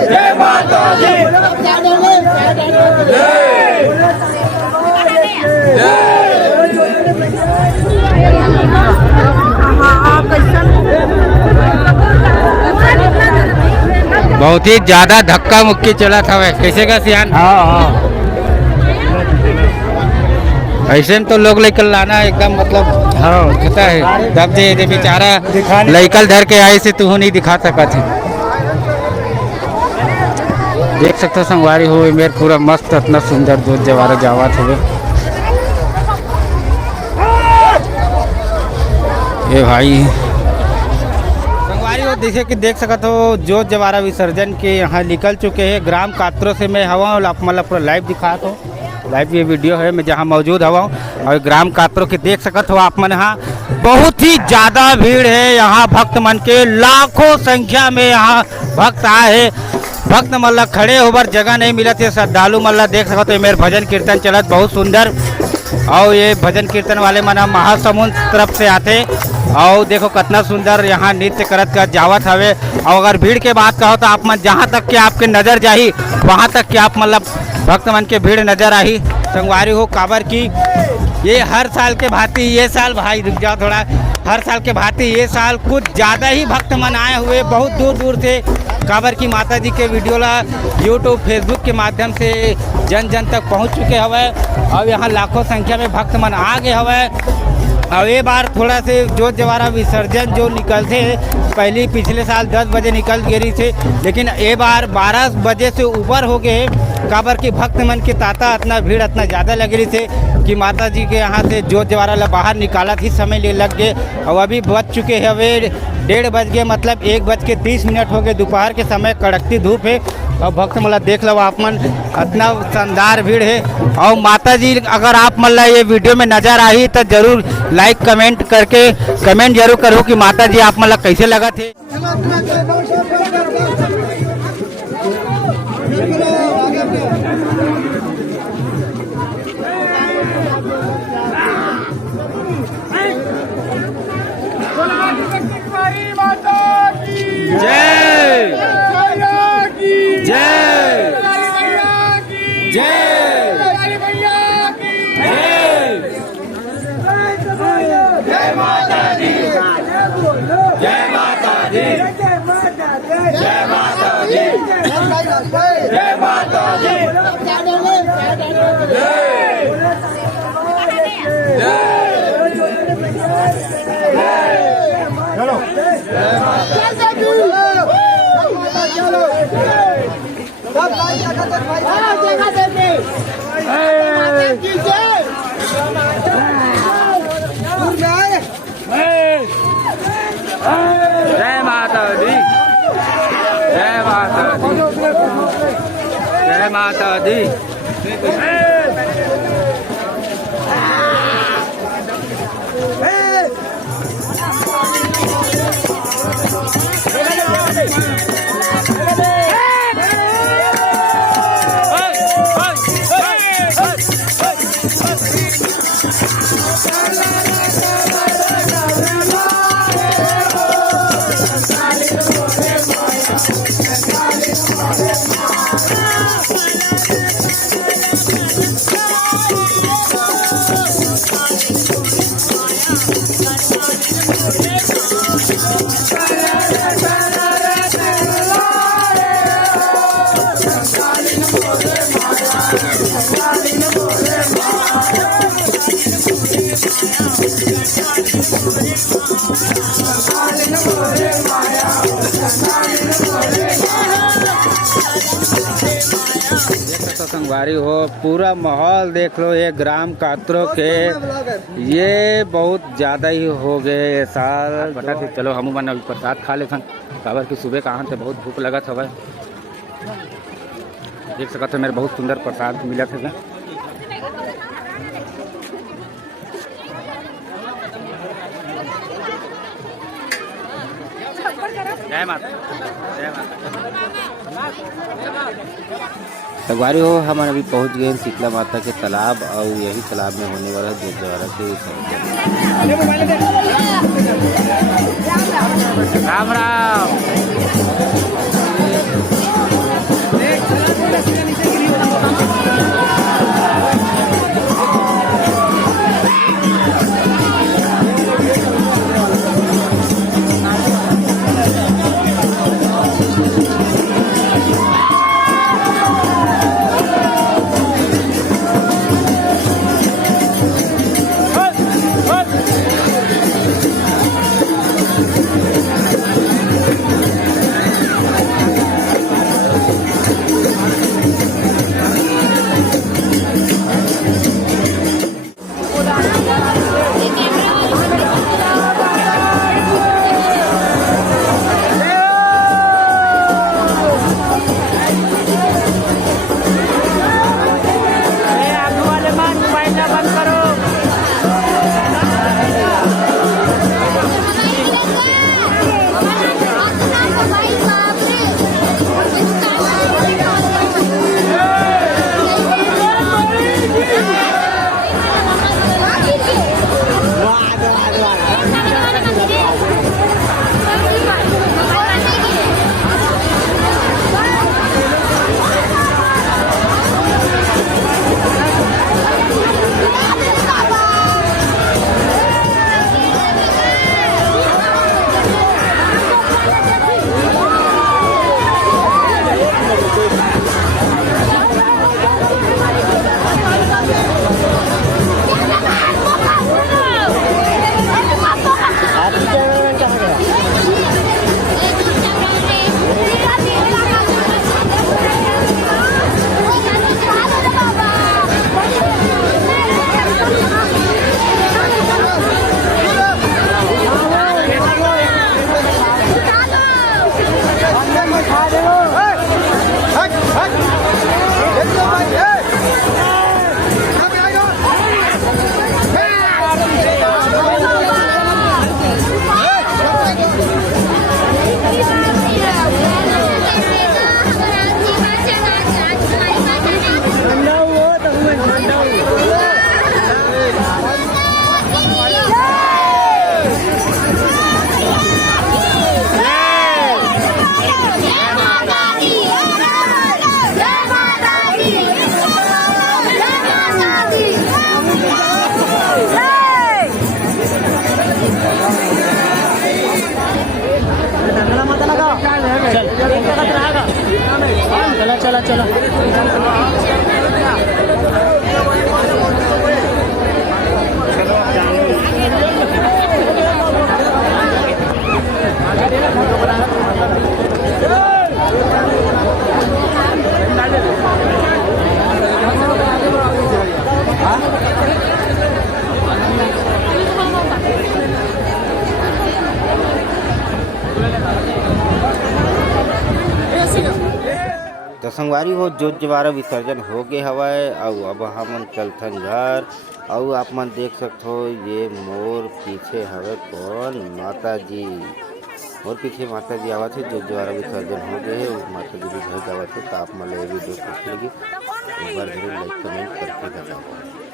जय माता दी। बहुत ही ज्यादा धक्का मुक्की चला था वह कैसे का सियान। हाँ ऐसे में तो लोग लेकर लाना एकदम मतलब हाँ पता है तब दे बेचारा लइकल धर के आए से तू नहीं दिखा सका थे। देख सकते संगवारी हो मेरे पूरा मस्त इतना सुंदर दूध जवारा जावत हुए। ये भाई संगवारी हो जैसे कि देख सकते हो जो जवारा विसर्जन के यहाँ निकल चुके हैं ग्राम कात्रो से मैं हवा मतलब पूरा लाइव दिखा तो लाइव ये वीडियो है मैं जहाँ मौजूद हवा और ग्राम कात्रो के देख सकते हो आप मन यहाँ बहुत ही ज़्यादा भीड़ है। यहाँ भक्त मन के लाखों संख्या में यहाँ भक्त आए हैं। भक्त मल्ला खड़े होकर जगह नहीं मिलत है। श्रद्धालु मल्ला देख सकते हो मेरे भजन कीर्तन चलत बहुत सुंदर और ये भजन कीर्तन वाले मना महासमुंद तरफ से आते और देखो कितना सुंदर यहाँ नृत्य करत कर जावत हवे। और अगर भीड़ के बात कहो तो आप मन जहाँ तक कि आपके नज़र जाही वहाँ तक कि आप मतलब भक्त मन के भीड़ नजर आई संगवारी हो काबर की ये हर साल के भांति ये साल भाई रुक जाओ थोड़ा हर साल के भांति ये साल कुछ ज़्यादा ही भक्त मन आए हुए बहुत दूर दूर से काबर की माता जी के वीडियो ला यूट्यूब फेसबुक के माध्यम से जन जन तक पहुंच चुके हवे और यहाँ लाखों संख्या में भक्त मन आ गए हवे। और ये बार थोड़ा से जो जवारा विसर्जन जो निकलते पहले पिछले साल 10 बजे निकल गई थे लेकिन ये बार 12 बजे से ऊपर हो गए काबर की भक्त मन के ताता इतना भीड़ इतना ज़्यादा लग रही थे कि माता जी के यहाँ से जो जवारा ला बाहर निकाला थी समय ले लग गए और अभी बज चुके हैं वे 1:30 बज गए मतलब 1:30 हो गए दोपहर के समय कड़कती धूप है और भक्त मतलब देख लो आप मन इतना शानदार भीड़ है। और माता जी अगर आप मतलब ये वीडियो में नज़र आई तो ज़रूर लाइक कमेंट करके कमेंट जरूर करो कि माता जी आप मतलब कैसे लगा थे। जय जय जय माता दी जय माता दी जय माता दी जय माता दी चलो जय माता दी जय माता दी जय माता दी संगवारी हो पूरा माहौल देख लो ये ग्राम कात्रो के ये बहुत ज़्यादा ही हो गए साल बता थे। चलो हम मन अभी प्रसाद खा ले काबर की सुबह कहाँ से बहुत भूख लगा था भाई देख सकते हो मेरे बहुत सुंदर प्रसाद मिला था। जय माता जय माता। संगवारी हो हम अभी पहुंच गए शीतला माता के तालाब और यही तालाब में होने वाला दूध जवारा से राम राम। चला चला तो संगवारी हो जोत जवारा विसर्जन हो गए हवाए और अब हमन चलथन घर और आप मन देख सकते हो ये मोर पीछे हवे कौन माता जी। मोर पीछे माता जी आवत है जोत जवारा विसर्जन हो गए है माता जी भी घर जावत है। तो आप मन वीडियो कैसी लगी एक बार जरूर लाइक कमेंट करके बताओ।